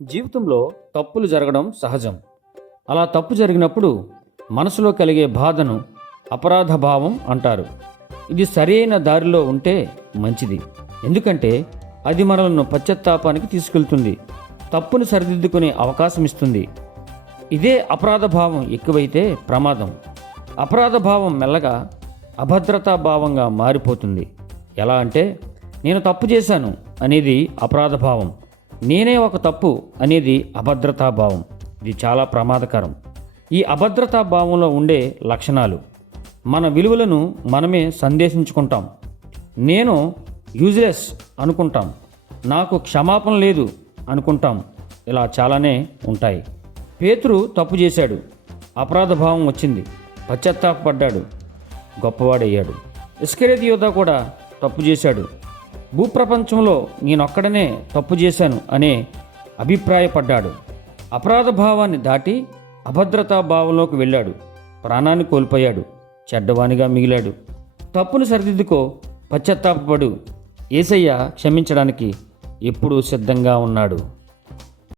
జీవితంలో తప్పులు జరగడం సహజం. అలా తప్పు జరిగినప్పుడు మనసులో కలిగే బాధను అపరాధ భావం అంటారు. ఇది సరైన దారిలో ఉంటే మంచిది. ఎందుకంటే అది మనల్ని పశ్చాత్తాపానికి తీసుకెళ్తుంది, తప్పును సరిదిద్దుకునే అవకాశం ఇస్తుంది. ఇదే అపరాధ భావం ఎక్కువైతే ప్రమాదం. అపరాధ భావం మెల్లగా అభద్రతా భావంగా మారిపోతుంది. ఎలా అంటే, నేను తప్పు చేశాను అనేది అపరాధ భావం, నేనే ఒక తప్పు అనేది అభద్రతా భావం. ఇది చాలా ప్రమాదకరం. ఈ అభద్రతా భావంలో ఉండే లక్షణాలు: మన విలువలను మనమే సందేశించుకుంటాం, నేను యూజ్లెస్ అనుకుంటాం, నాకు క్షమాపణ లేదు అనుకుంటాం. ఇలా చాలానే ఉంటాయి. పేతురు తప్పు చేశాడు, అపరాధ భావం వచ్చింది, పశ్చాత్తాపడ్డాడు, గొప్పవాడయ్యాడు. ఇస్కరియోతు యూదా కూడా తప్పు చేశాడు, భూప్రపంచంలో నేనొక్కడనే తప్పు చేశాను అనే అభిప్రాయపడ్డాడు. అపరాధ భావాన్ని దాటి అభద్రతా భావంలోకి వెళ్ళాడు, ప్రాణాన్ని కోల్పోయాడు, చెడ్డవానిగా మిగిలాడు. తప్పును సరిదిద్దుకో, పశ్చాత్తాపపడు. యేసయ్య క్షమించడానికి ఎప్పుడూ సిద్ధంగా ఉన్నాడు.